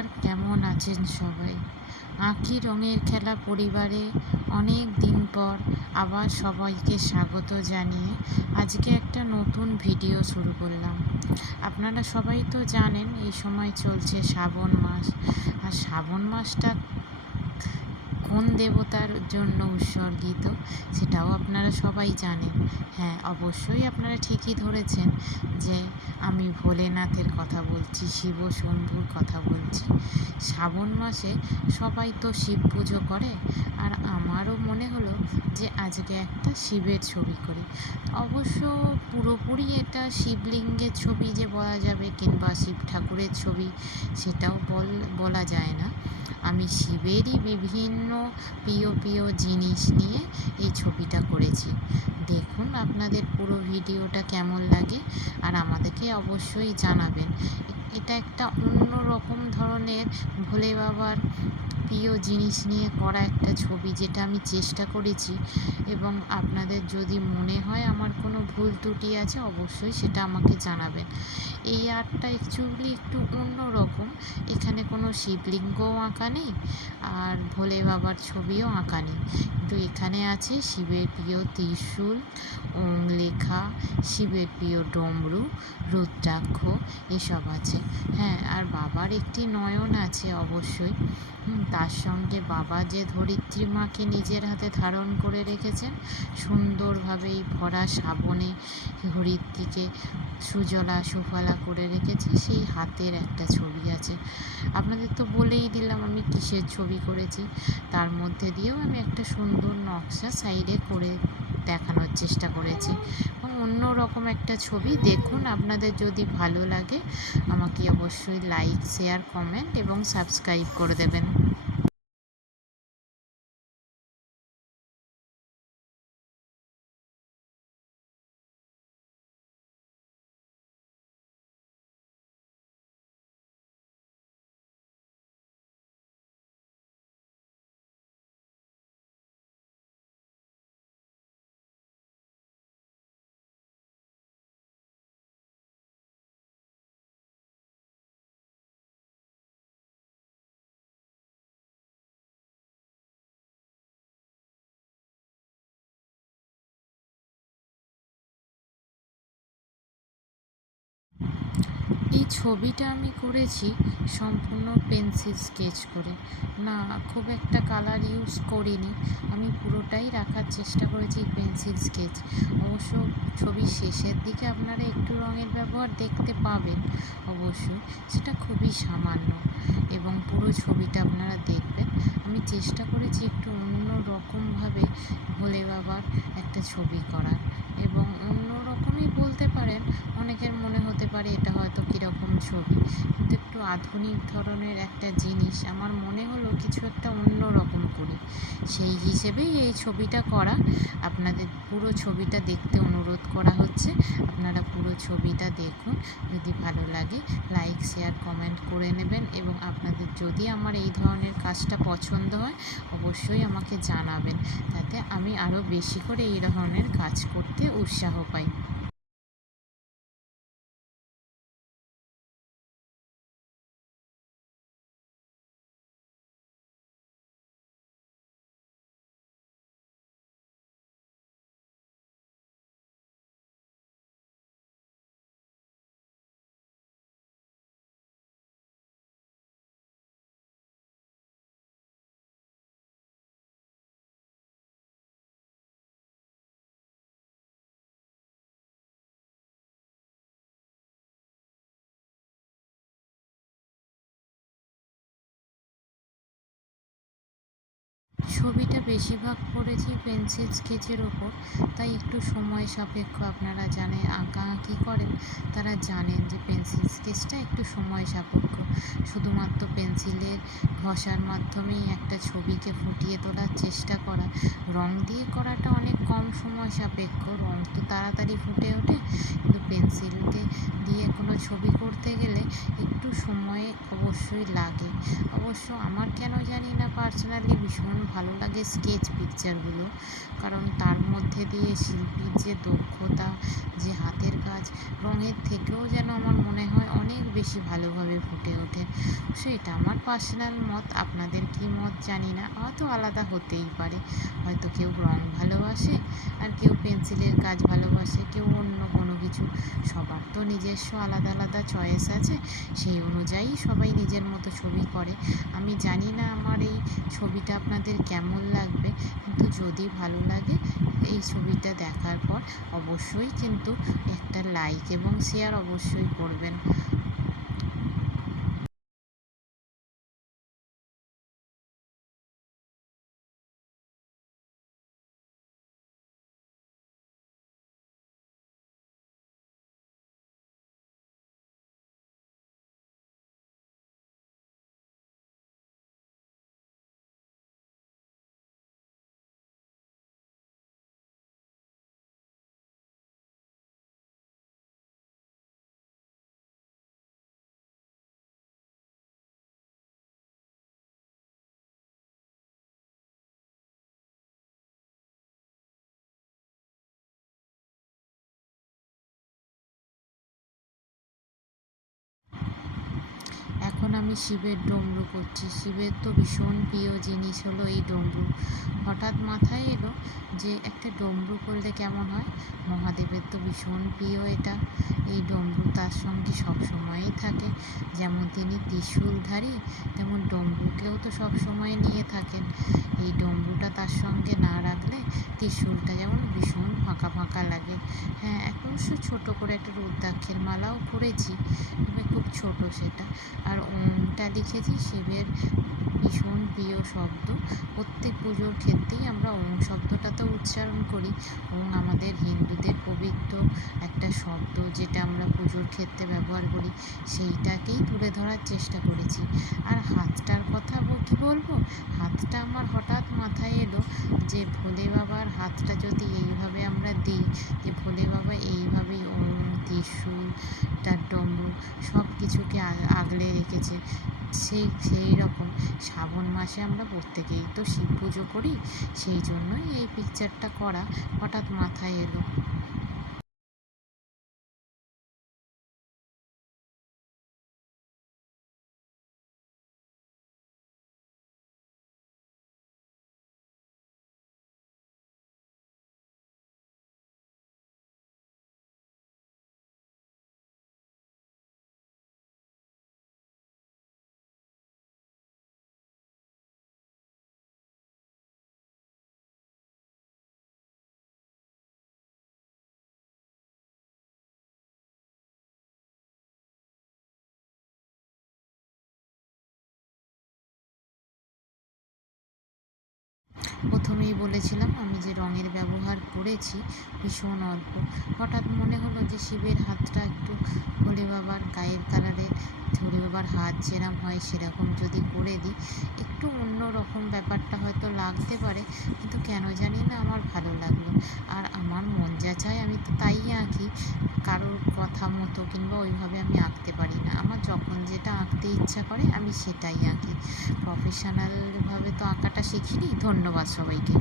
নমস্কার, কেমন আছেন সবাই? আঁখি রঙের খেলা পরিবারে অনেক দিন পর আবার সবাইকে স্বাগত জানিয়ে আজকে একটা নতুন ভিডিও শুরু করলাম। আপনারা সবাই তো জানেন এই সময় চলছে শ্রাবণ মাস, আর শ্রাবণ মাসটা কোন দেবতার জন্য উৎসর্গিত সেটাও আপনারা সবাই জানেন। হ্যাঁ, অবশ্যই আপনারা ঠিকই ধরেছেন যে আমি ভোলেনাথের কথা বলছি, শিব শম্ভুর কথা বলছি। শ্রাবণ মাসে সবাই তো শিব পুজো করে, আর আমারও মনে হলো যে আজকে একটা শিবের ছবি করি। অবশ্য পুরোপুরি এটা শিবলিঙ্গের ছবি যে বলা যাবে, কিংবা শিব ঠাকুরের ছবি সেটাও বলা যায় না। আমি শিবেরই বিভিন্ন প্রিয় জিনিস নিয়ে এই ছবিটা করেছি। দেখুন আপনাদের পুরো ভিডিওটা কেমন লাগে, আর আমাদেরকে অবশ্যই জানাবেন। এটা একটা অন্য রকম ধরনের ভোলে বাবার প্রিয় জিনিস নিয়ে করা একটা ছবি, যেটা আমি চেষ্টা করেছি। এবং আপনাদের যদি মনে হয় আমার কোনো ভুল ত্রুটি আছে, অবশ্যই সেটা আমাকে জানাবেন। এই আর্টটা অ্যাকচুয়ালি একটু অন্য রকম। এখানে কোনো শিবলিঙ্গও আঁকা নেই, আর ভোলে বাবার ছবিও আঁকা নেই, কিন্তু এখানে আছে শিবের প্রিয় ত্রিশূল, ওং লেখা, শিবের প্রিয় ডমরু, রুদ্রাক্ষ এসব আছে। হ্যাঁ, আর বাবার একটি নয়ন আছে অবশ্যই। তার সঙ্গে বাবা যে ধরিত্রী মাকে নিজের হাতে ধারণ করে রেখেছেন, সুন্দরভাবে এই ভরা শ্রাবণে ধরিত্রীকে সুজলা সুফলা করে রেখেছে, সেই হাতের একটা ছবি আছে। আপনাদের তো বলেই দিলাম আমি কিসের ছবি করেছি। তার মধ্যে দিয়েও আমি একটা সুন্দর নকশা সাইডে করে দেখানোর চেষ্টা করেছি, এবং অন্য রকম একটা ছবি। দেখুন, আপনাদের যদি ভালো লাগে আমাকে অবশ্যই লাইক, শেয়ার, কমেন্ট এবং সাবস্ক্রাইব করে দেবেন। এই ছবিটা আমি করেছি সম্পূর্ণ পেন্সিল স্কেচ করে, না খুব একটা কালার ইউজ করিনি। আমি পুরোটাই রাখার চেষ্টা করেছি পেন্সিল স্কেচ। অবশ্য ছবির শেষের দিকে আপনারা একটু রঙের ব্যবহার দেখতে পাবেন অবশ্যই, সেটা খুবই সামান্য। এবং পুরো ছবিটা আপনারা দেখবেন। আমি চেষ্টা করেছি একটু অন্য রকমভাবে ভোলে বাবার একটা ছবি করার, এবং অন্য রকমই বলতে পারেন। অনেকের মনে হতে পারে এটা হয়তো কীরকম ছবি, কিন্তু একটু আধুনিক ধরনের একটা জিনিস আমার মনে হলো কিছু একটা অন্য রকম করি, সেই হিসেবেই এই ছবিটা করা। আপনাদের পুরো ছবিটা দেখতে অনুরোধ করা হচ্ছে। আপনারা পুরো ছবিটা দেখুন, যদি ভালো লাগে লাইক, শেয়ার, কমেন্ট করে নেবেন। এবং আপনাদের যদি আমার এই ধরনের কাজটা পছন্দ হয় অবশ্যই আমাকে জানাবেন, তাতে আমি আরও বেশি করে এই ধরনের কাজ করতে উৎসাহ পাই। ছবিটা বেশিরভাগ করেছি পেন্সিল স্কেচের ওপর, তাই একটু সময় সাপেক্ষ। আপনারা জানেন, আঁকাআঁকি করেন তারা জানেন যে পেন্সিল স্কেচটা একটু সময় সাপেক্ষ। শুধুমাত্র পেন্সিলের ঘষার মাধ্যমেই একটা ছবিকে ফুটিয়ে তোলার চেষ্টা করা, রং দিয়ে করাটা অনেক কম সময় সাপেক্ষ। রং তো তাড়াতাড়ি ফুটে ওঠে, কিন্তু পেন্সিলকে দিয়ে কোনো ছবি করতে গেলে একটু সময় অবশ্যই লাগে। অবশ্য আমার কেন জানি না পার্সোনালি ভীষণ ভালো লাগে স্কেচ পিকচারগুলো, কারণ তার মধ্যে দিয়ে শিল্পীর যে দক্ষতা, যে হাতের কাজ, রঙের থেকেও যেন আমার মনে হয় অনেক বেশি ভালোভাবে ফুটে ওঠে। সেটা আমার পার্সোনাল মত, আপনাদের কী মত জানি না, হয়তো আলাদা হতেই পারে। হয়তো কেউ রং ভালোবাসে আর কেউ পেন্সিলের কাজ ভালোবাসে, কেউ অন্য কোনো কিছু। সবার তো নিজস্ব আলাদা আলাদা চয়েস আছে, সেই অনুযায়ী সবাই নিজের মতো ছবি করে। আমি জানি না আমার এই ছবিটা আপনাদের কেমন লাগবে, কিন্তু যদি ভালো লাগে এই ছবিটা দেখার পর অবশ্যই কিন্তু একটা লাইক এবং শেয়ার অবশ্যই করবেন। এখন আমি শিবের ডমরু করছি। শিবের তো ভীষণ প্রিয় জিনিস হলো এই ডমরু। হঠাৎ মাথায় এলো যে একটা ডমরু করলে কেমন হয়। মহাদেবের তো ভীষণ প্রিয় এটা, এই ডমরু তার সঙ্গে সবসময়ই থাকে। যেমন তিনি ত্রিশূলধারী, তেমন ডমরুকেও তো সবসময় নিয়ে থাকেন। এই ডমরুটা তার সঙ্গে না রাখলে ত্রিশূলটা যেমন ভীষণ ফাঁকা ফাঁকা লাগে। হ্যাঁ, অবশ্য ছোটো করে একটা রুদ্রাক্ষের মালাও করেছি, তবে খুব ছোট সেটা। আর ওমটা লিখেছি, শিবের ভীষণ প্রিয় শব্দ। প্রত্যেক পুজোর ক্ষেত্রেই আমরা ওম শব্দটা তো উচ্চারণ করি। ওম আমাদের হিন্দুদের পবিত্র একটা শব্দ, যেটা আমরা পুজোর ক্ষেত্রে ব্যবহার করি, সেইটাকেই তুলে ধরার চেষ্টা করেছি। আর হাতটার কথা কি বলবো, হাতটা আমার হঠাৎ মাথায় এলো যে ভোলে বাবার হাতটা যদি এইভাবে আমরা দিই, যে ভোলে বাবা এইভাবেই ওম, ত্রিশূল, তার ডমরু সব কিছুকে আগলে রেখেছে। সেই রকম শ্রাবণ মাসে আমরা প্রত্যেকেই তো শিব পুজো করি, সেই জন্যই এই পিকচারটা করা হঠাৎ মাথায় এলো। প্রথমেই বলেছিলাম আমি যে রঙের ব্যবহার করেছি ভীষণ অল্প। হঠাৎ মনে হলো যে শিবের হাতটা একটু ভোলে বাবার গায়ের কালারের, ভোলে বাবার হাত যেরকম হয় সেরকম যদি করে দিই, একটু অন্য রকম ব্যাপারটা হয়তো লাগতে পারে, কিন্তু কেন জানি না আমার ভালো লাগলো। আর আমার মন যা চায় আমি তো তাই আঁকি, কারোর কথা মতো কিংবা ওইভাবে আমি আঁকতে পারি না। আমার যখন যেটা আঁকতে ইচ্ছা করে আমি সেটাই আঁকি। প্রফেশনালভাবে তো আঁকাটা শিখিনি। ধন্যবাদ সবাইকে।